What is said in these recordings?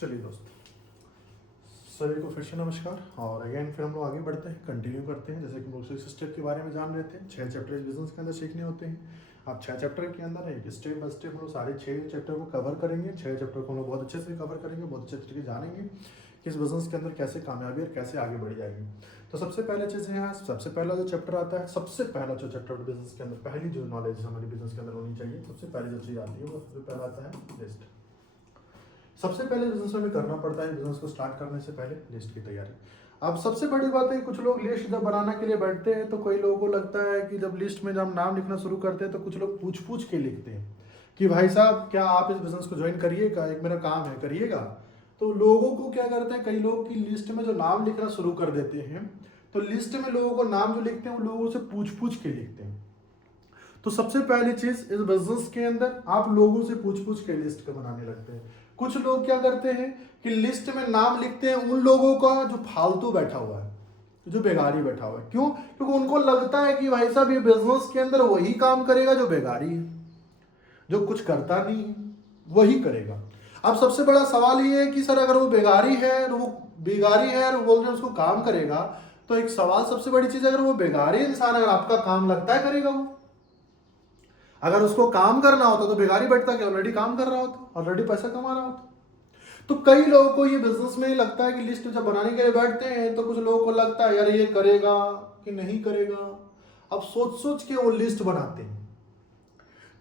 चलिए दोस्त, सभी को फिर से नमस्कार। और अगेन फिर हम लोग आगे बढ़ते हैं, कंटिन्यू करते हैं। जैसे कि हम लोग 6 स्टेप के बारे में जान रहे थे। 6 चैप्टर इस बिजनेस के अंदर सीखने होते हैं। अब 6 चैप्टर के अंदर एक स्टेप बाय स्टेप हम लोग सारे 6 चैप्टर को कवर करेंगे। 6 चैप्टर को हम लोग बहुत अच्छे से कवर करेंगे, बहुत अच्छे तरीके जानेंगे कि इस बिजनेस के अंदर कैसे कामयाबी और कैसे आगे बढ़ जाएगी। तो सबसे पहले चीज़ है, सबसे पहला जो चैप्टर आता है, सबसे पहला जो चैप्टर बिजनेस के अंदर, पहली जो नॉलेज हमारी बिजनेस के अंदर होनी चाहिए, सबसे पहली जो चीज़ आती है वो सबसे पहला आता है लिस्ट। सबसे पहले बिजनेस में करना पड़ता है, बिजनेस को स्टार्ट करने से पहले लिस्ट की तैयारी। अब सबसे बड़ी बात है, कुछ लोग लिस्ट जब बनाने के लिए बैठते हैं तो कई लोगों को लगता है कि जब लिस्ट में जब नाम लिखना शुरू करते हैं तो कुछ लोग पूछ पूछ के लिखते हैं कि भाई साहब क्या आप इस बिजनेस को ज्वाइन करिएगा, एक मेरा काम है, करिएगा। तो लोगों को क्या करते हैं, कई लोग की लिस्ट में जो नाम लिखना शुरू कर देते हैं, तो लिस्ट में लोगों को नाम जो लिखते हैं वो लोगों से पूछ पूछ के लिखते हैं। तो सबसे पहली चीज इस बिजनेस के अंदर आप लोगों से पूछ पूछ के लिस्ट का बनाने लगते हैं। कुछ लोग क्या करते हैं कि लिस्ट में नाम लिखते हैं उन लोगों का जो फालतू बैठा हुआ है, जो बेगारी बैठा हुआ है। क्यों? क्योंकि उनको लगता है कि भाई साहब ये बिजनेस के अंदर वही काम करेगा जो बेगारी है, जो कुछ करता नहीं है वही करेगा। अब सबसे बड़ा सवाल ये है कि सर अगर वो बेगारी है, वो बेगारी है और बोल रहे हैं उसको काम करेगा, तो एक सवाल सबसे बड़ी चीज, अगर वो बेगारी इंसान अगर आपका काम लगता है करेगा, वो अगर उसको काम करना होता तो बेगारी बैठता, कि ऑलरेडी काम कर रहा होता, ऑलरेडी पैसा कमा रहा होता। तो कई लोगों को ये बिजनेस में लगता है कि लिस्ट जब बनाने के लिए बैठते हैं तो कुछ लोगों को लगता है यार ये करेगा कि नहीं करेगा। अब सोच सोच के वो लिस्ट बनाते हैं।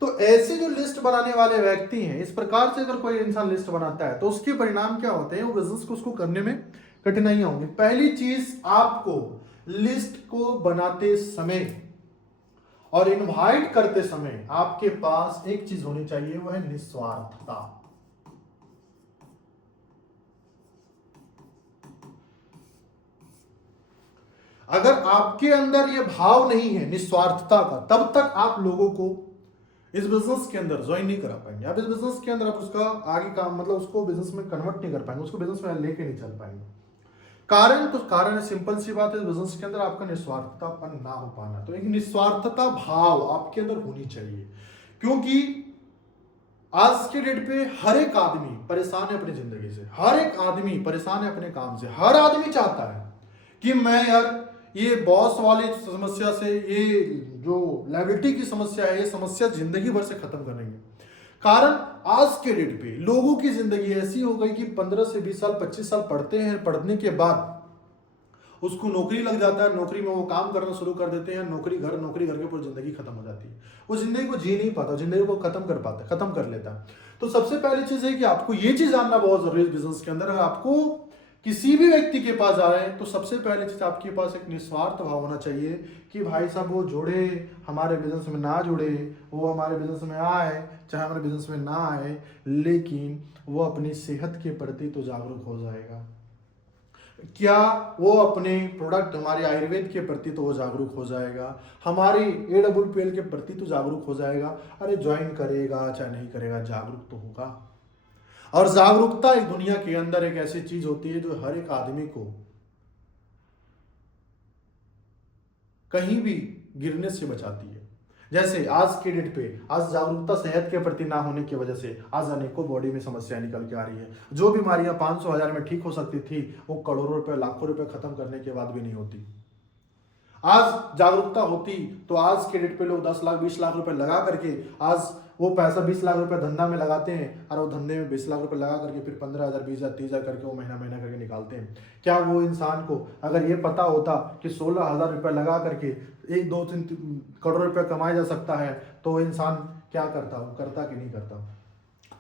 तो ऐसे जो लिस्ट बनाने वाले व्यक्ति हैं, इस प्रकार से अगर कोई इंसान लिस्ट बनाता है तो उसके परिणाम क्या होते हैं, वो बिजनेस को उसको करने में कठिनाइयां होंगी। पहली चीज, आपको लिस्ट को बनाते समय और इनवाइट करते समय आपके पास एक चीज होनी चाहिए, वो है निस्वार्थता। अगर आपके अंदर यह भाव नहीं है निस्वार्थता का, तब तक आप लोगों को इस बिजनेस के अंदर ज्वाइन नहीं करा पाएंगे। आप इस बिजनेस के अंदर आप उसका आगे काम, मतलब उसको बिजनेस में कन्वर्ट नहीं कर पाएंगे, उसको बिजनेस में लेके नहीं चल पाएंगे। कारण सिंपल सी बात है, बिजनेस के अंदर आपका निस्वार्थतापन ना हो पाना। तो एक निस्वार्थता भाव आपके अंदर होनी चाहिए, क्योंकि आज के डेट पे हर एक आदमी परेशान है अपनी जिंदगी से, हर एक आदमी परेशान है अपने काम से। हर आदमी चाहता है कि मैं यार ये बॉस वाली समस्या से, ये जो लायबिलिटी की समस्या है, ये समस्या जिंदगी भर से खत्म करेंगे। कारण आज के डेट पे लोगों की जिंदगी ऐसी हो गई कि 15 से 20 साल 25 साल पढ़ते हैं, पढ़ने के बाद उसको नौकरी लग जाता है, नौकरी में वो काम करना शुरू कर देते हैं, नौकरी घर के पूरी जिंदगी खत्म हो जाती है। वो जिंदगी को जी नहीं पाता, जिंदगी को खत्म कर लेता है। तो सबसे पहली चीज है कि आपको ये चीज जानना बहुत जरूरी है बिजनेस के अंदर। अगर आपको किसी भी व्यक्ति के पास जा रहे हैं तो सबसे पहले चीज आपके पास एक निस्वार्थ भाव होना चाहिए कि भाई साहब वो जुड़े, हमारे बिजनेस में ना जुड़े, वो हमारे बिजनेस में आए चाहे हमारे बिजनेस में ना आए, लेकिन वो अपनी सेहत के प्रति तो जागरूक हो जाएगा। क्या वो अपने प्रोडक्ट हमारे आयुर्वेद के प्रति तो वो जागरूक हो जाएगा, हमारी AWPL के प्रति तो जागरूक हो जाएगा। अरे ज्वाइन करेगा चाहे नहीं करेगा, जागरूक तो होगा। और जागरूकता एक दुनिया के अंदर एक ऐसी चीज होती है जो हर एक आदमी को कहीं भी गिरने से बचाती है। जैसे आज के डेट पे आज जागरूकता सेहत के प्रति ना होने की वजह से आज अनेकों बॉडी में समस्याएं निकल के आ रही है। जो बीमारियां 500-1000 में ठीक हो सकती थी, वो करोड़ों रुपए लाखों रुपए खत्म करने के बाद भी नहीं होती। आज जागरूकता होती तो आज के डेट पे लोग 10 लाख 20 लाख रुपए लगा करके आज वो पैसा 20 लाख रुपए धंधा में लगाते हैं, और वो धंधे में 20 लाख रुपए लगा करके फिर 15,000 20,000 30,000 करके वो महीना महीना करके निकालते हैं। क्या वो इंसान को अगर ये पता होता कि 16,000 रुपए लगा करके 1-2-3 करोड़ रुपए कमाया जा सकता है, तो वो इंसान क्या करता? वो करता कि नहीं करता?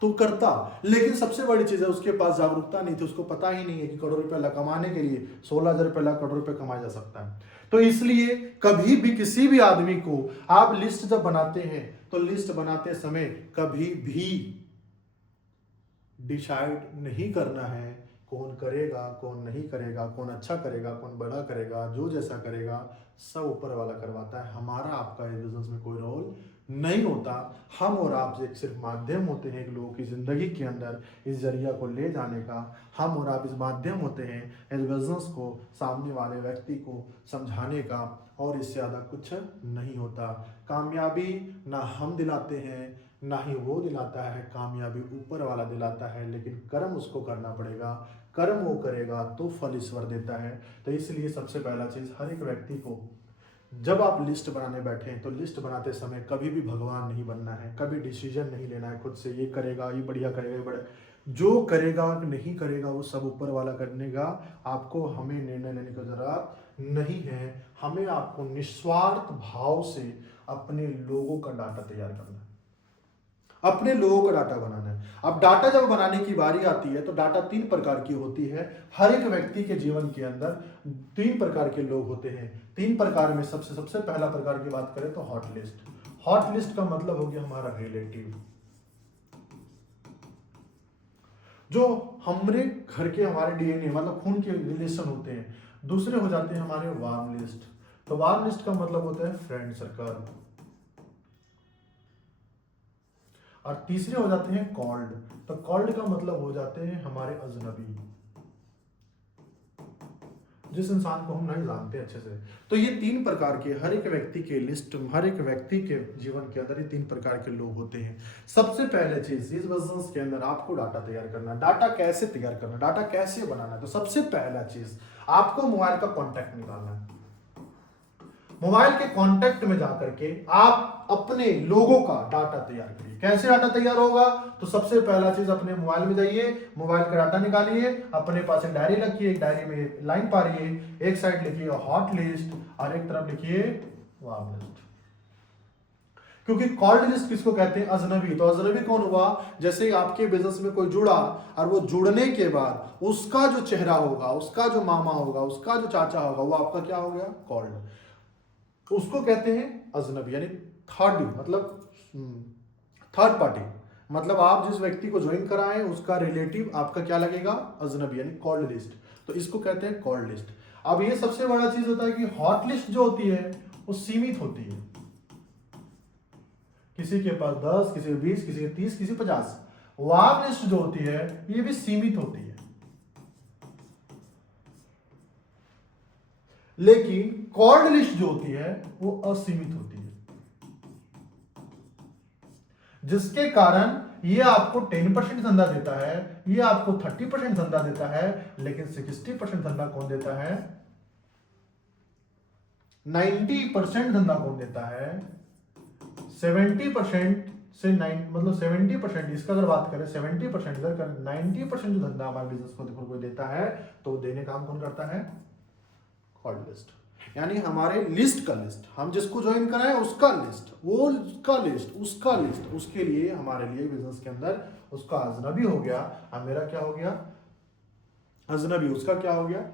तो करता। लेकिन सबसे बड़ी चीज है, उसके पास जागरूकता नहीं थी, उसको पता ही नहीं है कि करोड़ रुपए कमाने के लिए 16,000 रुपए करोड़ रुपए कमाया जा सकता है। तो इसलिए कभी भी किसी भी आदमी को आप लिस्ट जब बनाते हैं तो लिस्ट बनाते समय कभी भी डिसाइड नहीं करना है कौन करेगा कौन नहीं करेगा, कौन अच्छा करेगा कौन बड़ा करेगा, जो जैसा करेगा सब ऊपर वाला करवाता है। हमारा आपका इस बिजनेस में कोई रोल नहीं होता। हम और आप एक सिर्फ माध्यम होते हैं एक लोगों की जिंदगी के अंदर इस जरिया को ले जाने का। हम और आप इस माध्यम होते हैं इस बिजनेस को सामने वाले व्यक्ति को समझाने का, और इससे ज़्यादा कुछ नहीं होता। कामयाबी ना हम दिलाते हैं ना ही वो दिलाता है, कामयाबी ऊपर वाला दिलाता है, लेकिन कर्म उसको करना पड़ेगा। कर्म वो करेगा तो फल ईश्वर देता है। तो इसलिए सबसे पहला चीज हर एक व्यक्ति को, जब आप लिस्ट बनाने बैठे हैं तो लिस्ट बनाते समय कभी भी भगवान नहीं बनना है, कभी डिसीजन नहीं लेना है खुद से, ये करेगा, ये बढ़िया करेगा, ये बढ़िया, जो करेगा नहीं करेगा वो सब ऊपर वाला करने का। आपको हमें निर्णय लेने की जरूरत नहीं है। हमें आपको निस्वार्थ भाव से अपने लोगों का डाटा तैयार करना है, अपने लोगों का डाटा बनाना है। अब डाटा जब बनाने की बारी आती है तो डाटा 3 प्रकार की होती है। हर एक व्यक्ति के जीवन के अंदर 3 प्रकार के लोग होते हैं। 3 प्रकार में सबसे पहला प्रकार की बात करें तो हॉट लिस्ट। हॉट लिस्ट का मतलब हो गया हमारा रिलेटिव, जो हमारे घर के, हमारे डीएनए मतलब खून के रिलेशन होते हैं। दूसरे हो जाते हैं हमारे वार्म लिस्ट। तो वार्म लिस्ट का मतलब होता है फ्रेंड सर्कल। और तीसरे हो जाते हैं कॉल्ड। तो कॉल्ड का मतलब हो जाते हैं हमारे अजनबी, जिस इंसान को हम नहीं जानते अच्छे से। तो ये 3 प्रकार के हर एक व्यक्ति के लिस्ट, हर एक व्यक्ति के जीवन के अंदर ये 3 प्रकार के लोग होते हैं। सबसे पहले चीज इस बिजनेस के अंदर आपको डाटा तैयार करना। डाटा कैसे तैयार करना, डाटा कैसे बनाना है? तो सबसे पहला चीज आपको मोबाइल का कॉन्टैक्ट निकालना है। मोबाइल के कांटेक्ट में जाकर के आप अपने लोगों का डाटा तैयार करिए। कैसे डाटा तैयार होगा? तो सबसे पहला चीज अपने मोबाइल में जाइए, मोबाइल का डाटा निकालिए, अपने पास एक डायरी रखिए, एक डायरी में लाइन पारिए, एक साइड लिखिए हॉट लिस्ट और एक तरफ लिखिए वार्म लिस्ट। क्योंकि कॉल्ड लिस्ट किसको कहते हैं? अजनबी। तो अजनबी कौन हुआ? जैसे आपके बिजनेस में कोई जुड़ा और वो जुड़ने के बाद उसका जो चेहरा होगा, उसका जो मामा होगा, उसका जो चाचा होगा, वो आपका क्या हो गया? कॉल्ड। उसको कहते हैं अजनबी, यानी थर्ड, मतलब थर्ड पार्टी। मतलब आप जिस व्यक्ति को ज्वाइन कराएं उसका रिलेटिव आपका क्या लगेगा? अजनबी, यानी कॉल्ड लिस्ट। तो इसको कहते हैं कॉल्ड लिस्ट। अब ये सबसे बड़ा चीज होता है कि हॉट लिस्ट जो होती है वो सीमित होती है। किसी के पास 10, किसी के 20, किसी के 30, किसी 50। वार्म लिस्ट जो होती है ये भी सीमित होती है, लेकिन कॉल्ड लिस्ट जो होती है वो असीमित होती है, जिसके कारण ये आपको 10% धंधा देता है, ये आपको 30% धंधा देता है, लेकिन 60% धंधा कौन देता है? 90% धंधा कौन देता है? 70% से 9, मतलब 70%, इसका अगर बात करें 70% इधर कर, 90% जो धंधा हमारे बिजनेस को देखो कोई देता है, तो देने काम कौन करता है? Called list. यानी हमारे लिस्ट का लिस्ट, हम जिसको ज्वाइन कराएं उसका लिस्ट, वो उसका लिस्ट, उसका लिस्ट, उसके लिए हमारे लिए बिजनेस के अंदर उसका अजनबी हो गया। अब मेरा क्या हो गया? अजनबी। उसका क्या हो गया?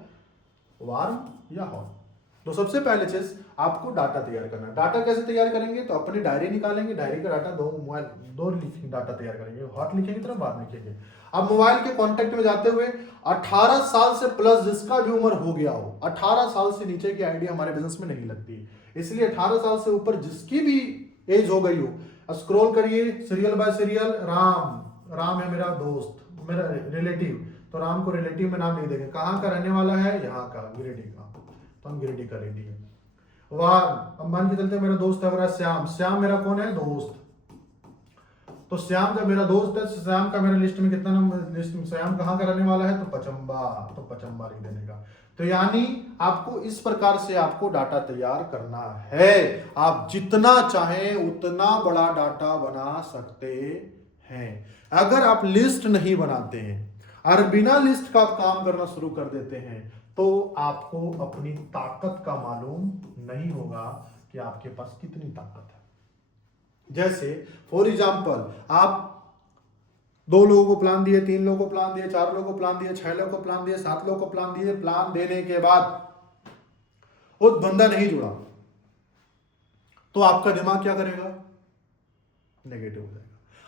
वार्म या हॉट। तो सबसे पहले चीज आपको डाटा तैयार करना है। डाटा कैसे तैयार करेंगे? तो अपनी डायरी निकालेंगे, डायरी का डाटा दो डाटा तैयार करेंगे, हॉट लिखेंगे तरफ वार्म लिखेंगे। अब मोबाइल के कांटेक्ट में जाते हुए 18 साल से प्लस जिसका भी उम्र हो गया हो, 18 साल से नीचे की आईडी हमारे बिजनेस में नहीं लगती, इसलिए 18 साल से ऊपर जिसकी भी एज हो गई हो, स्क्रॉल करिए सीरियल बाय सीरियल। राम है मेरा दोस्त, मेरा रिलेटिव, तो राम को रिलेटिव में नाम नहीं देंगे। कहाँ का रहने वाला है? यहाँ का, गिरिडीह का, तो हम गिरिडीह का रेडी है। वाह, अब मान के चलते मेरा दोस्त है मेरा श्याम। श्याम मेरा कौन है? दोस्त। तो श्याम जब मेरा दोस्त है, श्याम का मेरा लिस्ट में कितना नंबर? लिस्ट में श्याम कहाँ का रहने वाला है? तो पचम्बा, तो पचम्बा लिख देने का। तो यानी आपको इस प्रकार से आपको डाटा तैयार करना है। आप जितना चाहें उतना बड़ा डाटा बना सकते हैं। अगर आप लिस्ट नहीं बनाते हैं और बिना लिस्ट का आप काम करना शुरू कर देते हैं, तो आपको अपनी ताकत का मालूम नहीं होगा कि आपके पास कितनी ताकत है। जैसे फॉर एग्जाम्पल, आप 2 लोगों को प्लान दिए, 3 लोगों को प्लान दिए, 4 लोगों को प्लान दिए, 6 लोगों को प्लान दिए, 7 लोगों को प्लान दिए। प्लान देने के बाद वो बंदा नहीं जुड़ा, तो आपका दिमाग क्या करेगा? नेगेटिव हो जाएगा।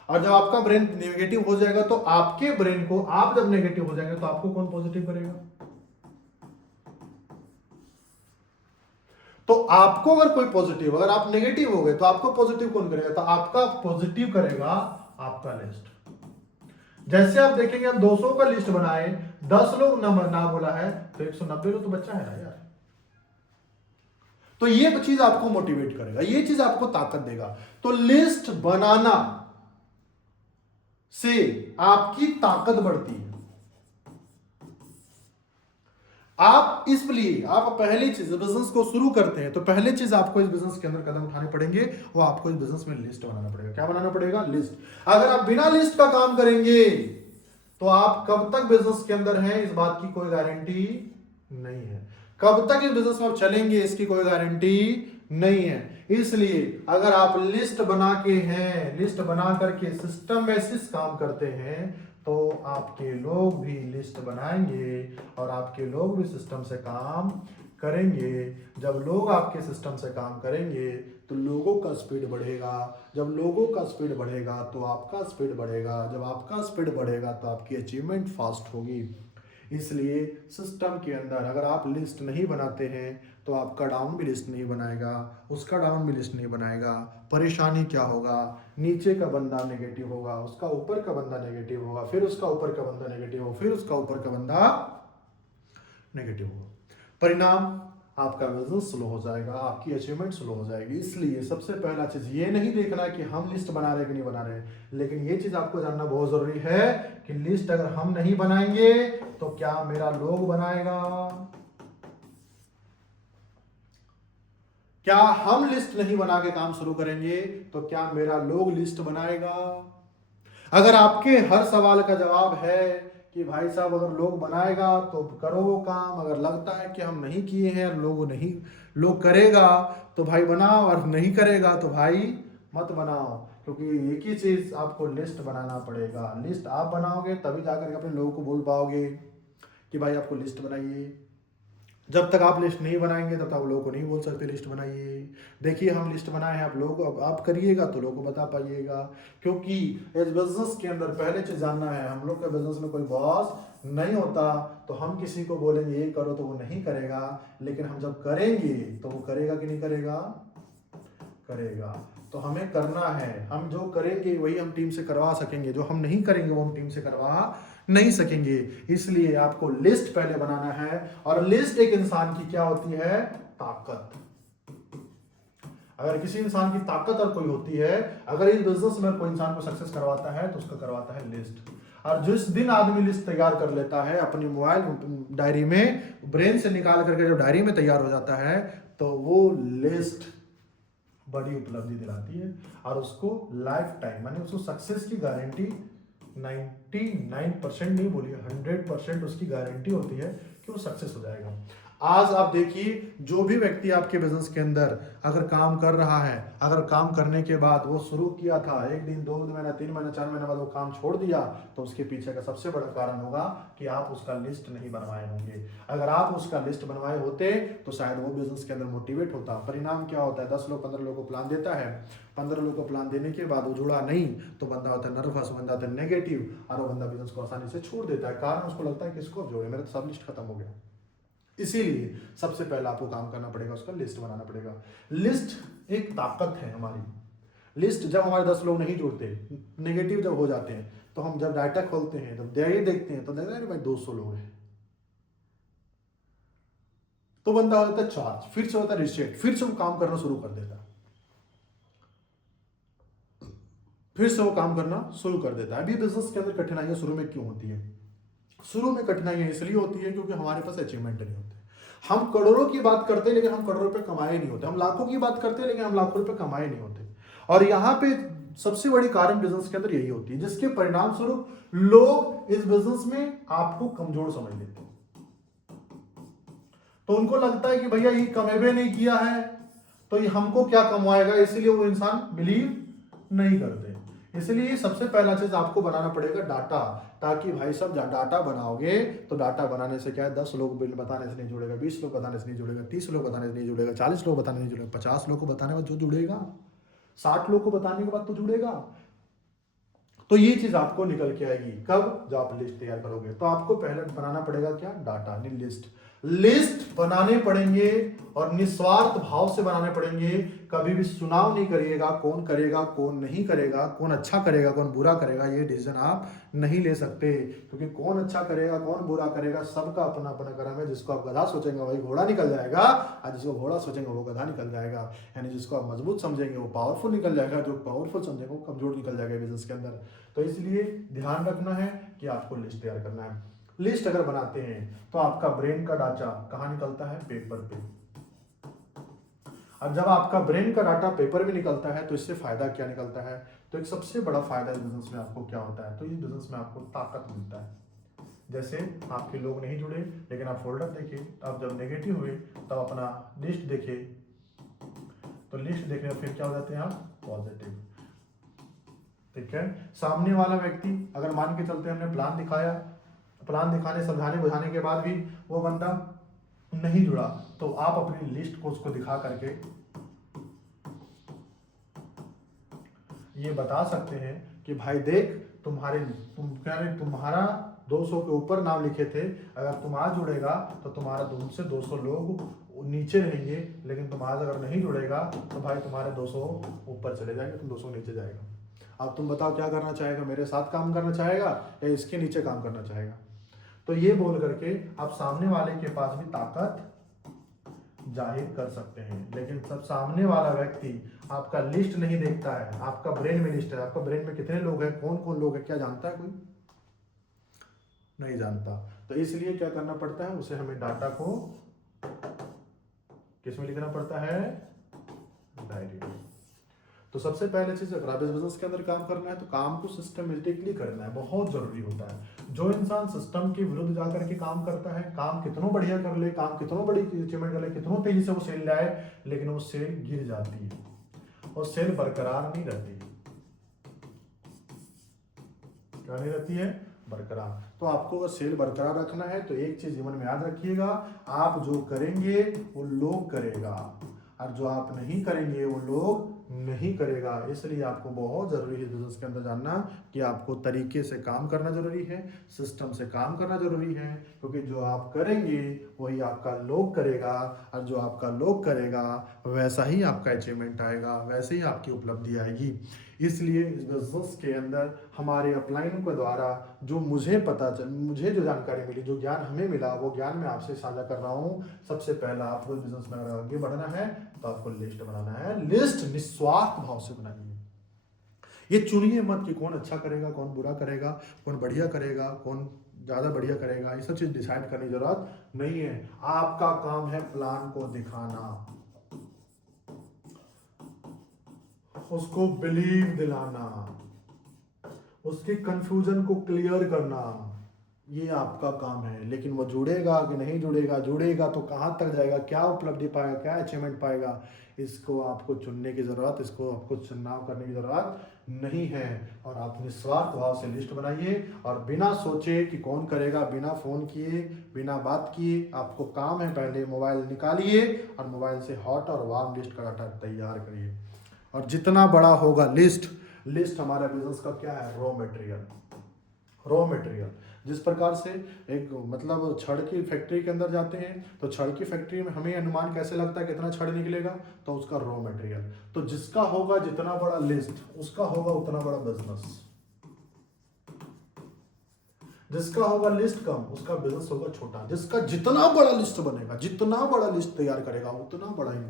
और जब आपका ब्रेन नेगेटिव हो जाएगा, तो आपके ब्रेन को, आप जब नेगेटिव हो जाएंगे तो आपको कौन पॉजिटिव करेगा? तो आपको अगर कोई पॉजिटिव, अगर आप नेगेटिव हो गए तो आपको पॉजिटिव कौन करेगा? तो आपका पॉजिटिव करेगा आपका लिस्ट। जैसे आप देखेंगे हम 200 का लिस्ट बनाए, 10 लोग ना बोला है, तो 190 लोग तो बच्चा है ना यार। तो ये चीज आपको मोटिवेट करेगा, ये चीज आपको ताकत देगा। तो लिस्ट बनाना से आपकी ताकत बढ़ती है। आप इसलिए आप पहली चीज बिजनेस को शुरू करते हैं तो पहली चीज आपको इस बिजनेस के अंदर कदम उठाने पड़ेंगे, वो आपको इस बिजनेस में लिस्ट बनाना पड़ेगा। क्या बनाना पड़ेगा? लिस्ट। अगर आप बिना लिस्ट का काम करेंगे तो आप कब तक बिजनेस के अंदर हैं इस बात की कोई गारंटी नहीं है। कब तक इस बिजनेस में आप चलेंगे इसकी कोई गारंटी नहीं है। इसलिए अगर आप लिस्ट बना के हैं, लिस्ट बना करके सिस्टमैटिक काम करते हैं तो आपके लोग भी लिस्ट बनाएंगे और आपके लोग भी सिस्टम से काम करेंगे। जब लोग आपके सिस्टम से काम करेंगे तो लोगों का स्पीड बढ़ेगा। जब लोगों का स्पीड बढ़ेगा तो आपका स्पीड बढ़ेगा। जब आपका स्पीड बढ़ेगा तो आपकी अचीवमेंट फास्ट होगी। इसलिए सिस्टम के अंदर अगर आप लिस्ट नहीं बनाते हैं तो आपका डाउन भी लिस्ट नहीं बनाएगा, उसका डाउन भी लिस्ट नहीं बनाएगा। परेशानी क्या होगा? नीचे का बंदा नेगेटिव होगा, उसका ऊपर का बंदा नेगेटिव होगा, फिर उसका ऊपर का बंदा नेगेटिव होगा, फिर उसका ऊपर का बंदा नेगेटिव होगा। परिणाम आपका बिजनेस स्लो हो जाएगा, आपकी अचीवमेंट स्लो हो जाएगी। इसलिए सबसे पहला चीज ये नहीं देखना कि हम लिस्ट बना रहे कि नहीं बना रहे, लेकिन ये चीज आपको जानना बहुत जरूरी है कि लिस्ट अगर हम नहीं बनाएंगे तो क्या मेरा लोग बनाएगा? क्या हम लिस्ट नहीं बना के काम शुरू करेंगे तो क्या मेरा लोग लिस्ट बनाएगा? अगर आपके हर सवाल का जवाब है कि भाई साहब अगर लोग बनाएगा तो करो वो काम, अगर लगता है कि हम नहीं किए हैं और लोग करेगा तो भाई बनाओ, और नहीं करेगा तो भाई मत बनाओ। क्योंकि एक ही चीज आपको लिस्ट बनाना पड़ेगा। लिस्ट आप बनाओगे तभी जाकर के अपने लोगों को बोल पाओगे कि भाई आपको लिस्ट बनाइए। जब तक आप लिस्ट नहीं बनाएंगे तब तक आप लोगों को नहीं बोल सकते लिस्ट बनाइए। देखिए हम लिस्ट बनाए हैं, आप लोग अब आप करिएगा तो लोगों को बता पाइएगा। क्योंकि इस बिजनेस के अंदर पहले चीज जानना है, हम लोग का बिजनेस में कोई बॉस नहीं होता। तो हम किसी को बोलेंगे ये करो तो वो नहीं करेगा, लेकिन हम जब करेंगे तो वो करेगा कि नहीं करेगा? करेगा। तो हमें करना है, हम जो करेंगे वही हम टीम से करवा सकेंगे, जो हम नहीं करेंगे वो हम टीम से करवा नहीं सकेंगे। इसलिए आपको लिस्ट पहले बनाना है। और लिस्ट एक इंसान की क्या होती है? ताकत। अगर किसी इंसान की ताकत और कोई होती है, अगर इस बिजनेस में कोई इंसान को सक्सेस करवाता है तो उसका करवाता है लिस्ट। और जिस दिन आदमी लिस्ट तैयार कर लेता है अपनी मोबाइल डायरी में, ब्रेन से निकाल करके जब डायरी में तैयार हो जाता है तो वो लिस्ट बड़ी उपलब्धि दिलाती है और उसको लाइफ टाइम माने उसको सक्सेस की गारंटी 99% नहीं बोलिए 100% उसकी गारंटी होती है कि वो सक्सेस हो जाएगा। आज आप देखिए जो भी व्यक्ति आपके बिजनेस के अंदर अगर काम कर रहा है, अगर काम करने के बाद वो शुरू किया था 1 दिन 2 महीना 3 महीना 4 महीने बाद वो काम छोड़ दिया, तो उसके पीछे का सबसे बड़ा कारण होगा कि आप उसका लिस्ट नहीं बनवाए होंगे। अगर आप उसका लिस्ट बनवाए होते तो शायद वो बिजनेस के अंदर मोटिवेट होता। परिणाम क्या होता है? 10 लोग 15 लोगों को प्लान देता है, 15 लोगों को प्लान देने के बाद वो जुड़ा नहीं तो बंदा होता है नर्वस, बंदा होता है नेगेटिव, और वो बंदा बिजनेस को आसानी से छोड़ देता है। कारण उसको लगता है कि इसको जोड़े, मेरा तो सब लिस्ट खत्म हो गया। इसीलिए सबसे पहले आपको काम करना पड़ेगा, उसका लिस्ट बनाना पड़ेगा। लिस्ट एक ताकत है हमारी। लिस्ट जब हमारे 10 लोग नहीं जुड़ते, नेगेटिव जब हो जाते हैं, तो हम जब डाटा खोलते हैं, जब डायरी देखते हैं तो देखते हैं भाई 200 लोग हैं, तो बंदा हो जाता है चार्ज, फिर से होता है रिसेट, फिर से वो काम करना शुरू कर देता है, फिर से वो काम करना शुरू कर देता है। अभी बिजनेस के अंदर कठिनाइयां शुरू में क्यों होती है? शुरू में कठिनाइयां इसलिए होती है क्योंकि हमारे पास अचीवमेंट नहीं होते। हम करोड़ों की बात करते हैं लेकिन हम करोड़ों रुपए कमाए नहीं होते। हम लाखों की बात करते हैं लेकिन हम लाखों रुपए कमाए नहीं होते। और यहाँ पे सबसे बड़ी कारण बिजनेस के अंदर यही होती है, जिसके परिणाम स्वरूप लोग इस बिजनेस में आपको कमजोर समझ लेते हैं। तो उनको लगता है कि भैया ये कमेबे नहीं किया है तो ये हमको क्या कमाएगा, इसीलिए वो इंसान बिलीव नहीं करते। इसलिए सबसे पहला चीज आपको बनाना पड़ेगा डाटा, ताकि भाई साहब डाटा बनाओगे तो डाटा बनाने से क्या है, 10 लोग बिल बताने से नहीं जुड़ेगा, 20 लोग बताने से नहीं जुड़ेगा, 30 लोग बताने से नहीं जुड़ेगा, 40 लोग बताने नहीं जुड़ेगा, 50 लोग को बताने के बाद जो जुड़ेगा, 60 लोग को बताने के बाद तो जुड़ेगा। तो ये चीज आपको निकल के आएगी कब? जब आप लिस्ट तैयार करोगे। तो आपको पहले बनाना पड़ेगा क्या? Data, list. लिस्ट बनाने पड़ेंगे और निस्वार्थ भाव से बनाने पड़ेंगे। कभी भी चुनाव नहीं करिएगा कौन करेगा कौन नहीं करेगा, कौन अच्छा करेगा कौन बुरा करेगा, ये डिसीजन आप नहीं ले सकते, क्योंकि कौन अच्छा करेगा कौन बुरा करेगा सबका अपना अपना कर्म है। जिसको आप गधा सोचेंगे वही घोड़ा निकल जाएगा, और जिसको घोड़ा सोचेंगे वो गधा निकल जाएगा। यानी जिसको आप मजबूत समझेंगे वो पावरफुल निकल जाएगा, जो पावरफुल समझेंगे वो कमजोर निकल जाएगा बिजनेस के अंदर। तो इसलिए ध्यान रखना है कि आपको लिस्ट तैयार करना है। लिस्ट अगर बनाते हैं तो आपका ब्रेन का डाटा कहाँ निकलता है? पेपर पे। अब जब आपका ब्रेन का डाटा पेपर में निकलता है तो इससे फायदा क्या निकलता है? तो एक सबसे बड़ा फायदा इस बिजनेस में आपको क्या होता है? तो इस बिजनेस में आपको ताकत मिलता है। जैसे आपके लोग नहीं जुड़े लेकिन आप फोल्डर देखे, आप जब नेगेटिव हुए तब अपना लिस्ट देखे, तो लिस्ट देखने फिर क्या हो जाते हैं आप? पॉजिटिव। ठीक है। सामने वाला व्यक्ति अगर मान के चलते हमने प्लान दिखाया, प्लान दिखाने समझाने बुझाने के बाद भी वो बंदा नहीं जुड़ा, तो आप अपनी लिस्ट को उसको दिखा करके ये बता सकते हैं कि भाई देख तुम्हारा 200 के ऊपर नाम लिखे थे, अगर तुम आज जुड़ेगा तो तुम्हारा तुमसे 200 लोग नीचे रहेंगे, लेकिन तुम आज अगर नहीं जुड़ेगा तो भाई तुम्हारे 200 ऊपर चले जाएंगे, तुम 200 नीचे जाएगा। अब तुम बताओ क्या करना चाहेगा? मेरे साथ काम करना चाहेगा या इसके नीचे काम करना चाहेगा? तो ये बोल करके आप सामने वाले के पास भी ताकत जाहिर कर सकते हैं। लेकिन सब सामने वाला व्यक्ति आपका लिस्ट नहीं देखता है, आपका ब्रेन में लिस्ट है, आपका ब्रेन में कितने लोग हैं कौन कौन लोग हैं क्या जानता है? कोई नहीं जानता। तो इसलिए क्या करना पड़ता है? उसे हमें डाटा को किसमें लिखना पड़ता है? डायरी में। तो सबसे पहले चीज, अगर आप इस बिजनेस के अंदर काम करना है तो काम को सिस्टमेटिकली करना है, बहुत जरूरी होता है। जो इंसान सिस्टम के विरुद्ध जाकर के काम करता है, काम कितना बढ़िया कर ले, काम कितना बड़ी अचीवमेंट कर ले, कितना तेजी से वो सेल लाए, लेकिन वो सेल गिर जाती है और सेल बरकरार नहीं रहती। क्या नहीं रहती है? बरकरार। तो आपको अगर सेल बरकरार रखना है तो एक चीज जीवन में याद रखिएगा, आप जो करेंगे वो लोग करेगा, और जो आप नहीं करेंगे वो लोग नहीं करेगा। इसलिए आपको बहुत जरूरी है बिजनेस के अंदर जानना कि आपको तरीके से काम करना जरूरी है, सिस्टम से काम करना जरूरी है, क्योंकि जो आप करेंगे वही आपका लोग करेगा, और जो आपका लोग करेगा वैसा ही आपका अचीवमेंट आएगा, वैसे ही आपकी उपलब्धि आएगी। इसलिए इस बिजनेस के अंदर हमारे अपलाइनों के द्वारा जो मुझे जो जानकारी मिली, जो ज्ञान हमें मिला, वो ज्ञान मैं आपसे साझा कर रहा हूँ। सबसे पहला, आपको बिजनेस में अगर आगे बढ़ना है तो आपको लिस्ट बनाना है। लिस्ट निस्वार्थ भाव से बनाइए। ये चुनिए मत कि कौन अच्छा करेगा कौन बुरा करेगा, कौन बढ़िया करेगा कौन ज्यादा बढ़िया करेगा, ये सब चीज डिसाइड करने की जरूरत नहीं है। आपका काम है प्लान को दिखाना, उसको बिलीव दिलाना, उसके कंफ्यूजन को क्लियर करना, ये आपका काम है। लेकिन वो जुड़ेगा कि नहीं जुड़ेगा, जुड़ेगा तो कहाँ तक जाएगा, क्या उपलब्धि पाएगा, क्या अचीवमेंट पाएगा, इसको आपको चुनने की जरूरत, इसको आपको चुनाव करने की जरूरत नहीं है। और आप निस्वार्थ भाव से लिस्ट बनाइए और बिना सोचे कि कौन करेगा, बिना फोन किए बिना बात किए, आपको काम है पहले मोबाइल निकालिए और मोबाइल से हॉट और वार्म लिस्ट का डाटा तैयार करिए। और जितना बड़ा होगा लिस्ट हमारा बिजनेस का क्या है? Raw material. जिस प्रकार से एक मतलब छड़ की फैक्ट्री के अंदर जाते हैं तो छड़ की फैक्ट्री में हमें अनुमान कैसे लगता है कितना छड़ निकलेगा, तो उसका रॉ मटेरियल। तो जिसका होगा जितना बड़ा लिस्ट उसका होगा उतना बड़ा बिजनेस, जिसका होगा लिस्ट कम उसका बिजनेस होगा छोटा। जिसका जितना बड़ा लिस्ट बनेगा, जितना बड़ा लिस्ट तैयार करेगा उतना बड़ा ही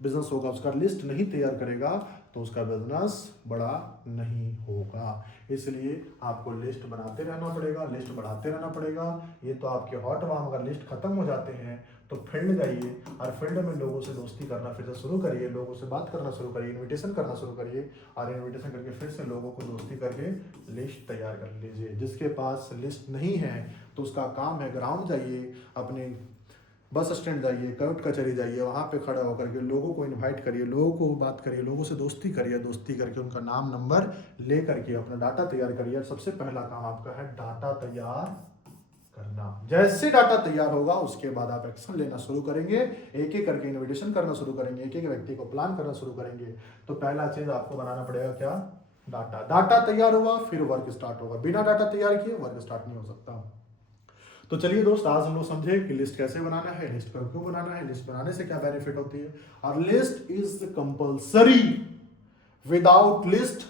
बिजनेस होगा। उसका लिस्ट नहीं तैयार करेगा तो उसका बिजनेस बड़ा नहीं होगा। इसलिए आपको लिस्ट बनाते रहना पड़ेगा, लिस्ट बढ़ाते रहना पड़ेगा। ये तो आपके हॉट वार्म, अगर लिस्ट खत्म हो जाते हैं तो फील्ड जाइए और फील्ड में लोगों से दोस्ती करना फिर से शुरू करिए, लोगों से बात करना शुरू करिए, इन्विटेशन करना शुरू करिए, और इन्विटेशन करके फिर से लोगों को दोस्ती करके लिस्ट तैयार कर लीजिए। जिसके पास लिस्ट नहीं है तो उसका काम है ग्राउंड जाइए, अपने बस स्टैंड जाइए, कोर्ट कचहरी जाइए, वहाँ पे खड़ा होकर के लोगों को इनवाइट करिए, लोगों को बात करिए, लोगों से दोस्ती करिए, दोस्ती करके उनका नाम नंबर ले करके अपना डाटा तैयार करिए। सबसे पहला काम आपका है डाटा तैयार करना। जैसे डाटा तैयार होगा उसके बाद आप एक्शन लेना शुरू करेंगे, एक एक करके इन्विटेशन करना शुरू करेंगे, एक एक व्यक्ति को प्लान करना शुरू करेंगे। तो पहला चीज आपको बनाना पड़ेगा क्या? डाटा। डाटा तैयार हुआ फिर वर्क स्टार्ट होगा, बिना डाटा तैयार किए वर्क स्टार्ट नहीं हो सकता। तो चलिए दोस्त, आज हम लोग समझे कि लिस्ट कैसे बनाना है, लिस्ट पर क्यों बनाना है, लिस्ट बनाने से क्या बेनिफिट होती है, और list is compulsory. Without list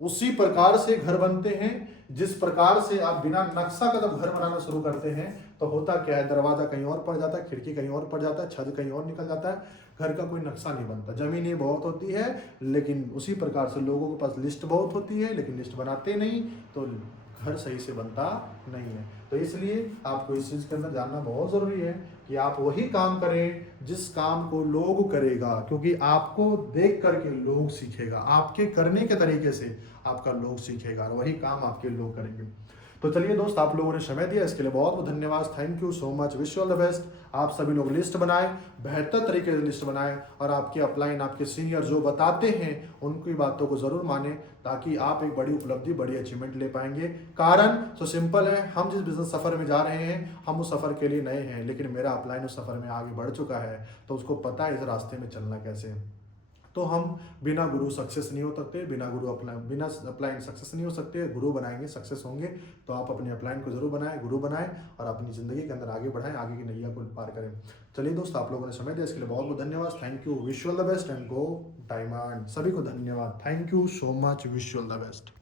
उसी प्रकार से घर बनते हैं जिस प्रकार से आप बिना नक्शा का जब घर बनाना शुरू करते हैं तो होता क्या है, दरवाजा कहीं और पड़ जाता है, खिड़की कहीं और पड़ जाता है, छत कहीं और निकल जाता है, घर का कोई नक्शा नहीं बनता। जमीनें बहुत होती है लेकिन उसी प्रकार से लोगों के पास लिस्ट बहुत होती है लेकिन लिस्ट बनाते नहीं, तो घर सही से बनता नहीं है। तो इसलिए आपको इस चीज़ के अंदर जानना बहुत ज़रूरी है कि आप वही काम करें जिस काम को लोग करेगा, क्योंकि आपको देख करके लोग सीखेगा, आपके करने के तरीके से आपका लोग सीखेगा और वही काम आपके लोग करेंगे। तो चलिए दोस्त, आप लोगों ने समय दिया इसके लिए बहुत बहुत धन्यवाद। Thank you so much, wish all the best. आप सभी लोग लिस्ट बनाएं, बेहतर तरीके से लिस्ट बनाएं और आपके अपलाइन, आपके सीनियर जो बताते हैं उनकी बातों को जरूर माने, ताकि आप एक बड़ी उपलब्धि, बड़ी अचीवमेंट ले पाएंगे। कारण तो सिंपल है, हम जिस बिजनेस सफर में जा रहे हैं हम उस सफर के लिए नए हैं, लेकिन मेरा अपलाइन उस सफर में आगे बढ़ चुका है, तो उसको पता है इस रास्ते में चलना कैसे है। तो हम बिना गुरु सक्सेस नहीं हो सकते, बिना अपलाइन सक्सेस नहीं हो सकते। गुरु बनाएंगे सक्सेस होंगे। तो आप अपने अपलाइन को जरूर बनाएं, गुरु बनाएं और अपनी जिंदगी के अंदर आगे बढ़ाएं, आगे की नैया को पार करें। चलिए दोस्त, आप लोगों ने समय दिया इसके लिए बहुत बहुत धन्यवाद। Thank you, wish you all the best and go diamond. सभी को धन्यवाद, thank you so much, wish you all the best.